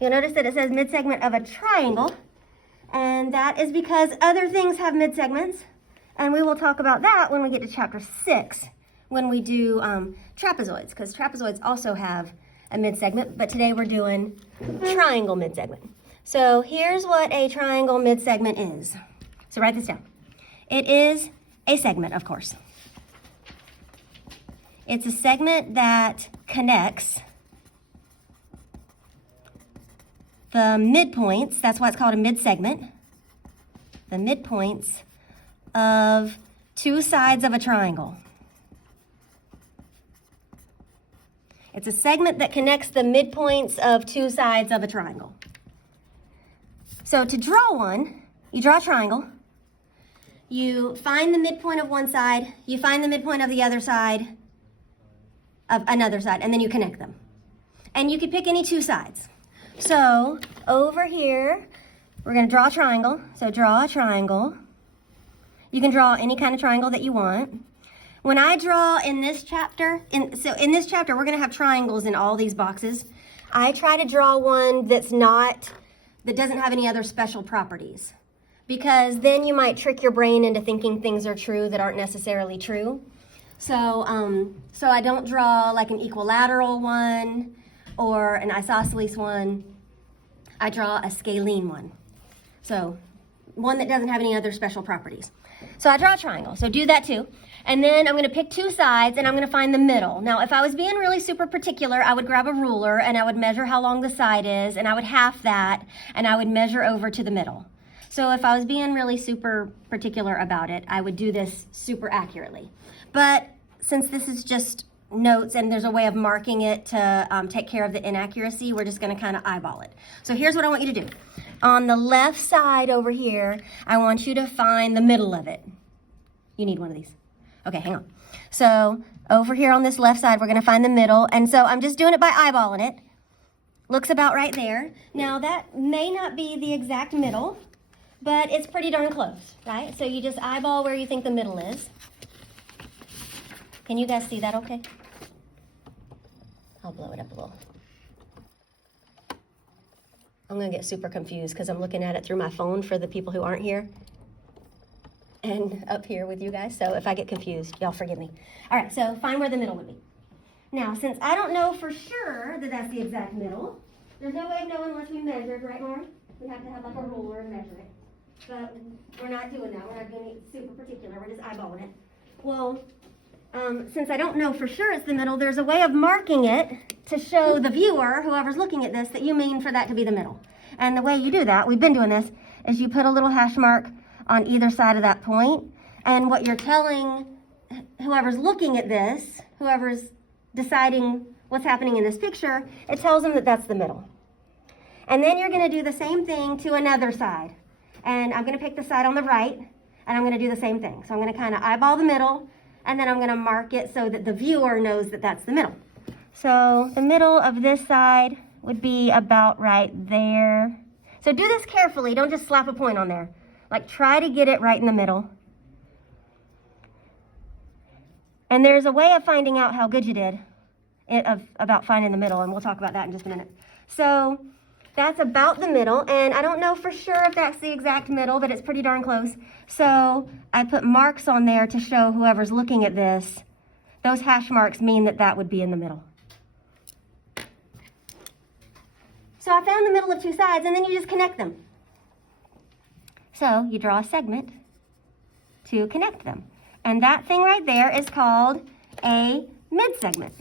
You'll notice that it says midsegment of a triangle, and that is because other things have midsegments, and we will talk about that when we get to chapter 6, when we do trapezoids, because trapezoids also have a midsegment, but today we're doing triangle midsegment. So here's what a triangle midsegment is. So write this down. It is a segment, of course. It's a segment that connects the midpoints, that's why it's called a midsegment, the midpoints of two sides of a triangle. It's a segment that connects the midpoints of two sides of a triangle. So to draw one, you draw a triangle, you find the midpoint of one side, you find the midpoint of the other side, of another side, and then you connect them. And you could pick any two sides. So over here, we're going to draw a triangle. So draw a triangle. You can draw any kind of triangle that you want. When I draw in this chapter, in this chapter, we're going to have triangles in all these boxes. I try to draw one that doesn't have any other special properties, because then you might trick your brain into thinking things are true that aren't necessarily true. So I don't draw like an equilateral one or an isosceles one. I draw a scalene one. So one that doesn't have any other special properties. So I draw a triangle, so do that too. And then I'm gonna pick two sides and I'm gonna find the middle. Now, if I was being really super particular, I would grab a ruler and I would measure how long the side is, and I would half that, and I would measure over to the middle. So if I was being really super particular about it, I would do this super accurately. But since this is just notes and there's a way of marking it to take care of the inaccuracy, we're just gonna kind of eyeball it. So here's what I want you to do. On the left side over here, I want you to find the middle of it. You need one of these. Okay, hang on. So over here on this left side, we're gonna find the middle. And so I'm just doing it by eyeballing it. Looks about right there. Now that may not be the exact middle, but it's pretty darn close, right? So you just eyeball where you think the middle is. Can you guys see that okay? I'll blow it up a little. I'm gonna get super confused because I'm looking at it through my phone for the people who aren't here and up here with you guys. So if I get confused, y'all forgive me. All right, so find where the middle would be. Now, since I don't know for sure that that's the exact middle, there's no way of knowing unless we measured, right, Lauren? We have to have like a ruler and measure it. But we're not doing that. We're not doing it super particular. We're just eyeballing it. Well, since I don't know for sure it's the middle, there's a way of marking it to show the viewer, whoever's looking at this, that you mean for that to be the middle. And the way you do that, we've been doing this, is you put a little hash mark on either side of that point. And what you're telling whoever's looking at this, whoever's deciding what's happening in this picture, it tells them that that's the middle. And then you're going to do the same thing to another side. And I'm going to pick the side on the right, and I'm going to do the same thing. So I'm going to kind of eyeball the middle, and then I'm going to mark it so that the viewer knows that that's the middle. So the middle of this side would be about right there. So do this carefully. Don't just slap a point on there. Like, try to get it right in the middle. And there's a way of finding out how good you did about finding the middle, and we'll talk about that in just a minute. So that's about the middle, and I don't know for sure if that's the exact middle, but it's pretty darn close. So I put marks on there to show whoever's looking at this. Those hash marks mean that that would be in the middle. So I found the middle of two sides, and then you just connect them. So you draw a segment to connect them. And that thing right there is called a midsegment.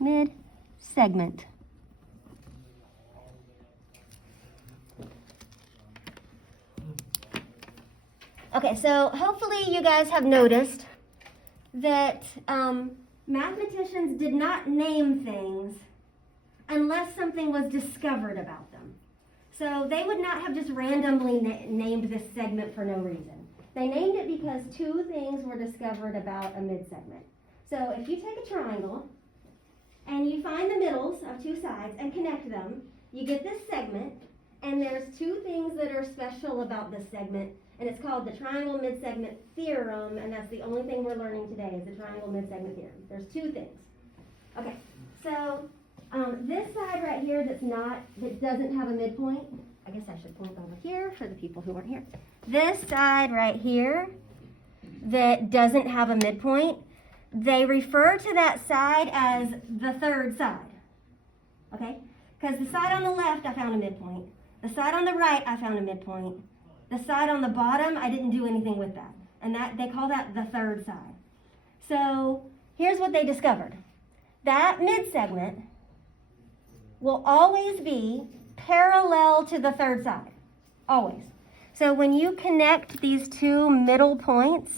Mid-segment. Okay, so hopefully you guys have noticed that mathematicians did not name things unless something was discovered about them. So they would not have just randomly named this segment for no reason. They named it because two things were discovered about a midsegment. So if you take a triangle and you find the middles of two sides and connect them, you get this segment, and there's two things that are special about this segment, And it's called the triangle midsegment theorem, and that's the only thing we're learning today is the triangle midsegment theorem. There's two things. Okay, so this side right here that doesn't have a midpoint, I guess I should point over here for the people who weren't here. This side right here that doesn't have a midpoint, they refer to that side as the third side. Okay? Because the side on the left, I found a midpoint. The side on the right, I found a midpoint. The side on the bottom, I didn't do anything with that. And that they call that the third side. So here's what they discovered. That midsegment will always be parallel to the third side. Always. So when you connect these two middle points,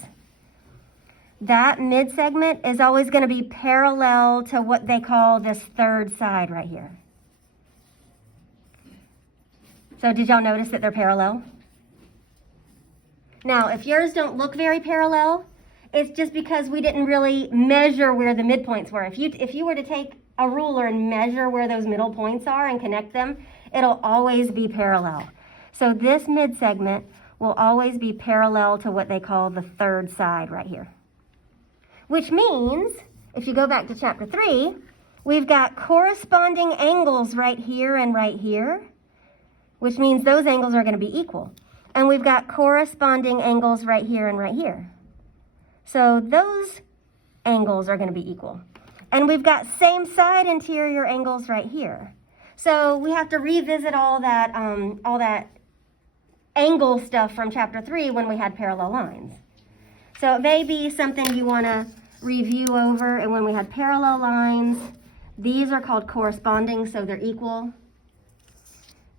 that midsegment is always going to be parallel to what they call this third side right here. So did y'all notice that they're parallel? Now, if yours don't look very parallel, it's just because we didn't really measure where the midpoints were. If you were to take a ruler and measure where those middle points are and connect them, it'll always be parallel. So this midsegment will always be parallel to what they call the third side right here. Which means, if you go back to chapter 3, we've got corresponding angles right here and right here, which means those angles are going to be equal. And we've got corresponding angles right here and right here. So those angles are going to be equal. And we've got same side interior angles right here. So we have to revisit all that angle stuff from chapter 3 when we had parallel lines. So it may be something you want to review over. And when we had parallel lines, these are called corresponding, so they're equal.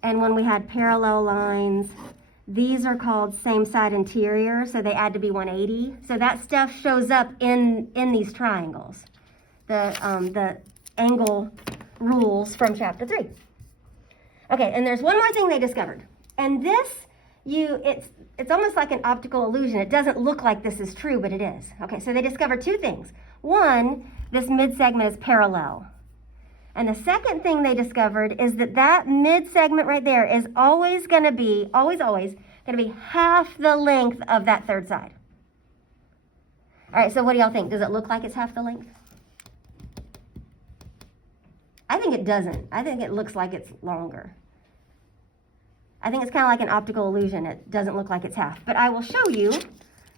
And when we had parallel lines, these are called same side interior, so they add to be 180. So that stuff shows up in these triangles, the angle rules from chapter 3. Okay, and there's one more thing they discovered. And this, it's almost like an optical illusion. It doesn't look like this is true, but it is. Okay, so they discovered two things. One, this midsegment is parallel. And the second thing they discovered is that mid-segment right there is always going to be, always going to be half the length of that third side. All right, so what do y'all think? Does it look like it's half the length? I think it doesn't. I think it looks like it's longer. I think it's kind of like an optical illusion. It doesn't look like it's half. But I will show you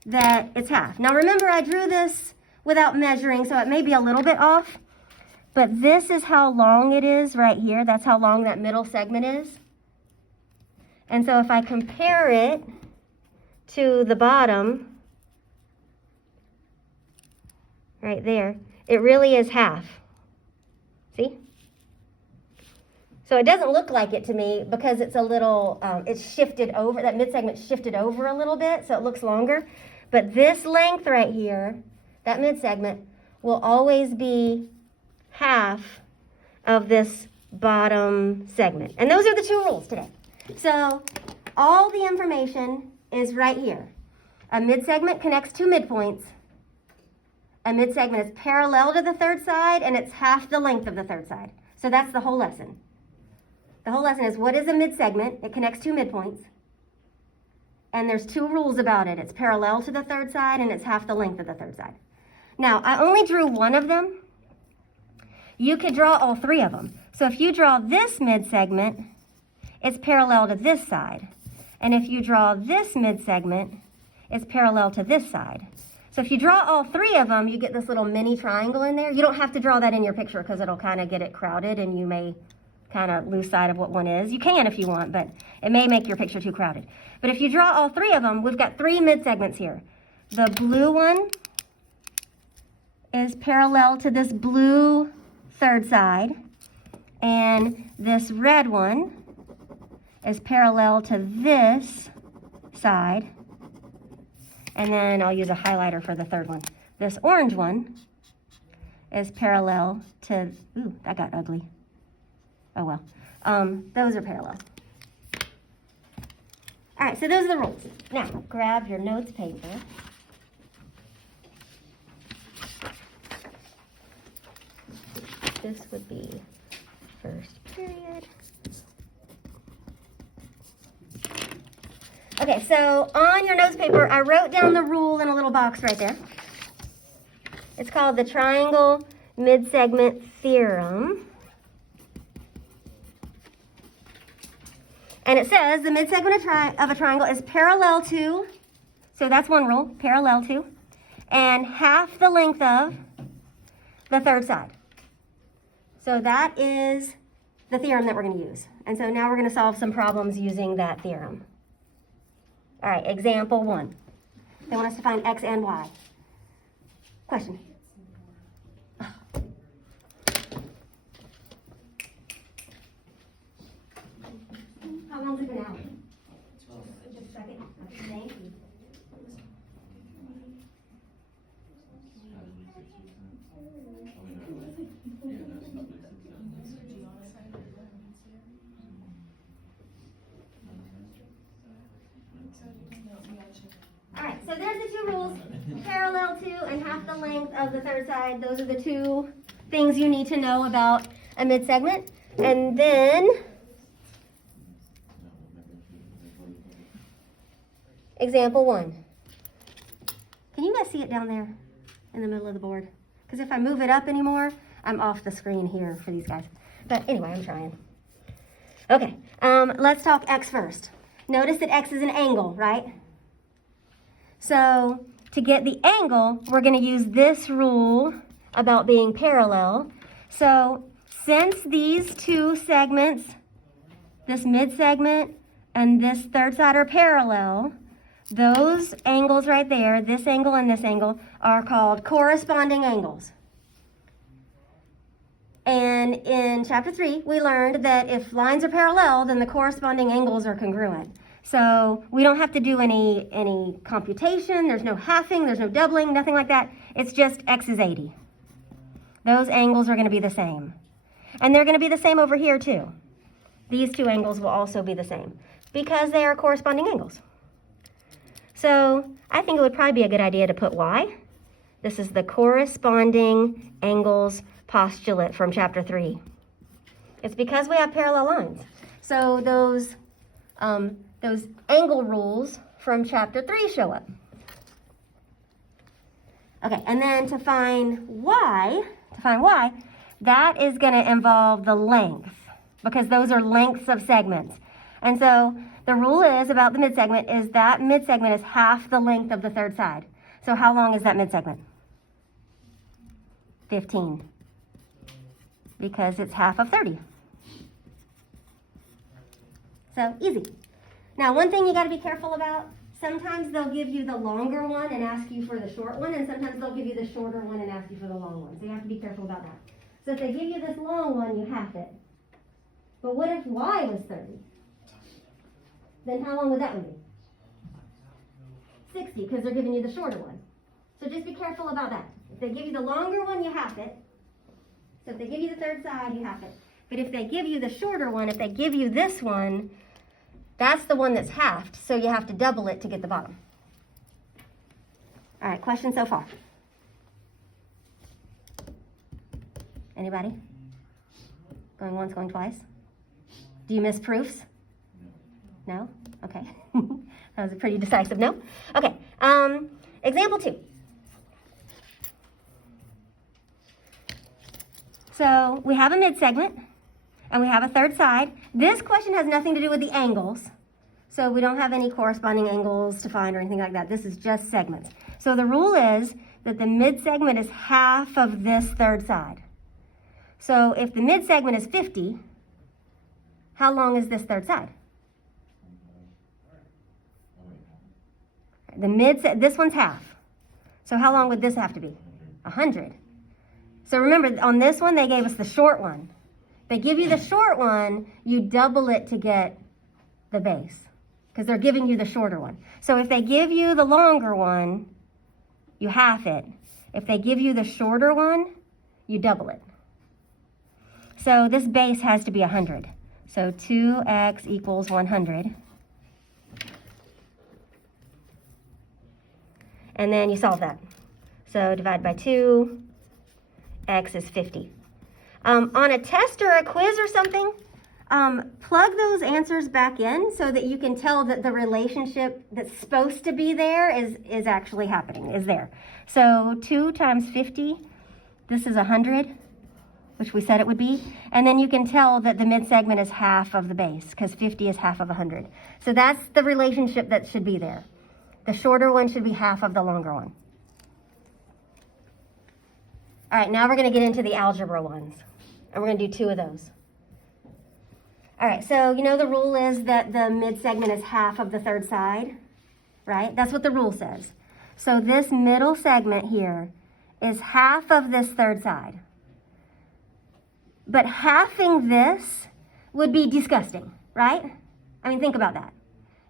that it's half. Now remember, I drew this without measuring, so it may be a little bit off. But this is how long it is right here. That's how long that middle segment is. And so if I compare it to the bottom, right there, it really is half. See? So it doesn't look like it to me because it's a little, it's shifted over, that midsegment shifted over a little bit, so it looks longer. But this length right here, that midsegment, will always be half of this bottom segment. And those are the two rules today. So all the information is right here. A midsegment connects two midpoints. A midsegment is parallel to the third side, and it's half the length of the third side. So that's the whole lesson. The whole lesson is, what is a midsegment? It connects two midpoints. And there's two rules about it. It's parallel to the third side, and it's half the length of the third side. Now, I only drew one of them. You could draw all three of them. So if you draw this midsegment, it's parallel to this side. And if you draw this midsegment, it's parallel to this side. So if you draw all three of them, you get this little mini triangle in there. You don't have to draw that in your picture because it'll kind of get it crowded and you may kind of lose sight of what one is. You can if you want, but it may make your picture too crowded. But if you draw all three of them, we've got three midsegments here. The blue one is parallel to this blue third side, and this red one is parallel to this side, and then I'll use a highlighter for the third one. This orange one is parallel to, ooh, that got ugly. Oh well, those are parallel. All right, so those are the rules. Now, grab your notes paper. This would be first period. Okay, so on your notes paper, I wrote down the rule in a little box right there. It's called the triangle mid-segment theorem. And it says the mid-segment of a triangle is parallel to, so that's one rule, parallel to, and half the length of the third side. So that is the theorem that we're going to use. And so now we're going to solve some problems using that theorem. All right, example 1. They want us to find x and y. Question? How long's it been out? Just a second. Thank you. All right, so there's the two rules, parallel to and half the length of the third side. Those are the two things you need to know about a mid-segment. And then, example 1. Can you guys see it down there in the middle of the board? Because if I move it up anymore, I'm off the screen here for these guys. But anyway, I'm trying. Okay, let's talk x first. Notice that x is an angle, right? So to get the angle, we're going to use this rule about being parallel. So since these two segments, this mid-segment and this third side are parallel, those angles right there, this angle and this angle, are called corresponding angles. And in chapter 3, we learned that if lines are parallel, then the corresponding angles are congruent. So we don't have to do any computation. There's no halving, there's no doubling, nothing like that. It's just x is 80. Those angles are going to be the same. And they're going to be the same over here too. These two angles will also be the same because they are corresponding angles. So I think it would probably be a good idea to put y. This is the corresponding angles postulate from chapter 3. It's because we have parallel lines. So those angle rules from chapter 3 show up. Okay, and then to find y, that is going to involve the length because those are lengths of segments. And so the rule is about the mid-segment is that mid-segment is half the length of the third side. So how long is that mid-segment? 15. Because it's half of 30. So easy. Now, one thing you got to be careful about, sometimes they'll give you the longer one and ask you for the short one, and sometimes they'll give you the shorter one and ask you for the long one. So you have to be careful about that. So if they give you this long one, you half it. But what if y was 30? Then how long would that one be? 60, because they're giving you the shorter one. So just be careful about that. If they give you the longer one, you half it. So if they give you the third side, you half it. But if they give you the shorter one, if they give you this one, that's the one that's halved, so you have to double it to get the bottom. All right, questions so far? Anybody? Going once, going twice? Do you miss proofs? No? Okay. That was a pretty decisive no. Okay, example 2. So we have a mid-segment, and we have a third side. This question has nothing to do with the angles, so we don't have any corresponding angles to find or anything like that. This is just segments. So the rule is that the mid-segment is half of this third side. So if the mid-segment is 50, how long is this third side? This one's half. So how long would this have to be? 100. So remember, on this one, they gave us the short one. They give you the short one, you double it to get the base because they're giving you the shorter one. So if they give you the longer one, you half it. If they give you the shorter one, you double it. So this base has to be 100. So 2x equals 100. And then you solve that. So divide by 2, x is 50. On a test or a quiz or something, Plug those answers back in so that you can tell that the relationship that's supposed to be there is actually happening, is there. So 2 times 50, this is 100, which we said it would be. And then you can tell that the mid-segment is half of the base because 50 is half of 100. So that's the relationship that should be there. The shorter one should be half of the longer one. All right, now we're going to get into the algebra ones. And we're going to do 2 of those. All right, so you know the rule is that the mid-segment is half of the third side, right? That's what the rule says. So this middle segment here is half of this third side. But halving this would be disgusting, right? I mean, think about that.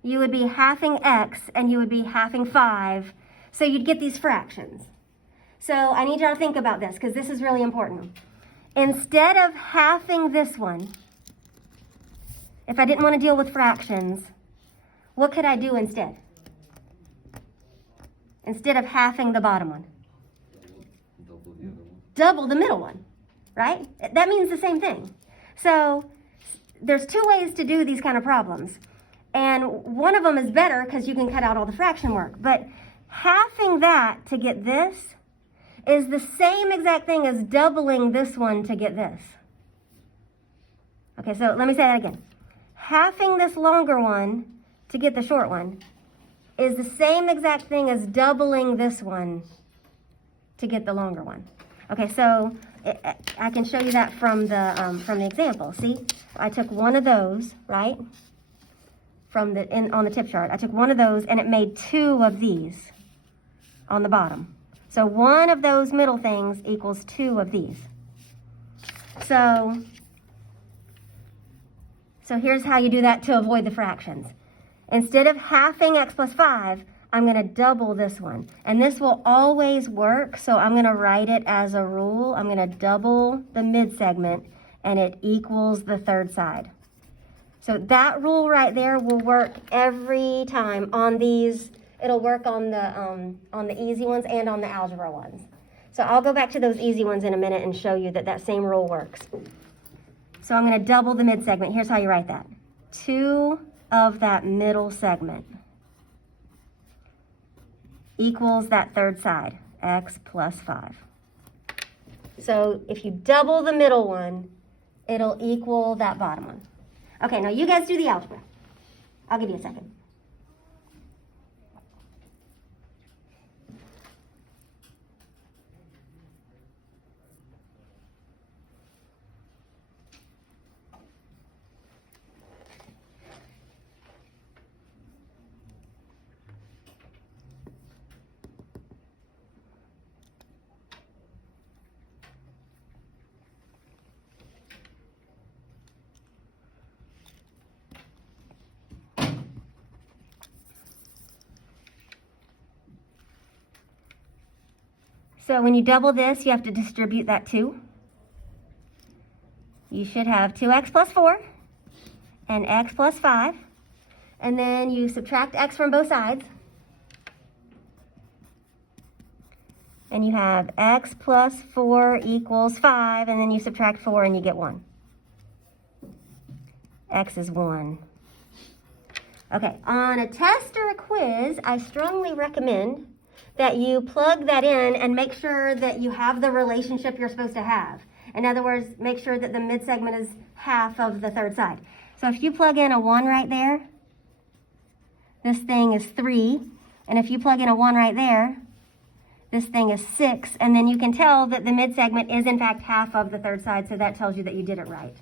You would be halving x and you would be halving 5, so you'd get these fractions. So I need y'all to think about this because this is really important. Instead of halving this one, if I didn't want to deal with fractions, what could I do instead? Instead of halving the bottom one? Double the middle one, right? That means the same thing. So there's 2 ways to do these kind of problems. And one of them is better because you can cut out all the fraction work. But halving that to get this is the same exact thing as doubling this one to get this. Okay, so let me say that again. Halving this longer one to get the short one is the same exact thing as doubling this one to get the longer one. Okay, so I can show you that from the example. See, I took one of those, right? On the tip chart, I took one of those and it made 2 of these on the bottom. So one of those middle things equals 2 of these. So here's how you do that to avoid the fractions. Instead of halving x plus 5, I'm going to double this one. And this will always work, so I'm going to write it as a rule. I'm going to double the mid-segment, and it equals the third side. So that rule right there will work every time on these. It'll work on the easy ones and on the algebra ones. So I'll go back to those easy ones in a minute and show you that same rule works. So I'm going to double the mid-segment. Here's how you write that. 2 of that middle segment equals that third side, x plus 5. So if you double the middle one, it'll equal that bottom one. Okay, now you guys do the algebra. I'll give you a second. So when you double this, you have to distribute that 2. You should have 2x plus 4 and x plus 5. And then you subtract x from both sides. And you have x plus 4 equals 5, and then you subtract 4 and you get 1. X is 1. Okay, on a test or a quiz, I strongly recommend that you plug that in and make sure that you have the relationship you're supposed to have. In other words, make sure that the mid-segment is half of the third side. So if you plug in a 1 right there, this thing is 3. And if you plug in a 1 right there, this thing is 6. And then you can tell that the mid-segment is in fact half of the third side, so that tells you that you did it right.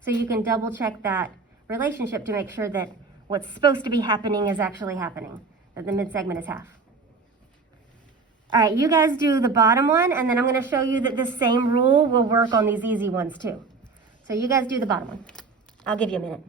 So you can double check that relationship to make sure that what's supposed to be happening is actually happening, that the mid-segment is half. All right, you guys do the bottom one, and then I'm going to show you that this same rule will work on these easy ones too. So you guys do the bottom one. I'll give you a minute.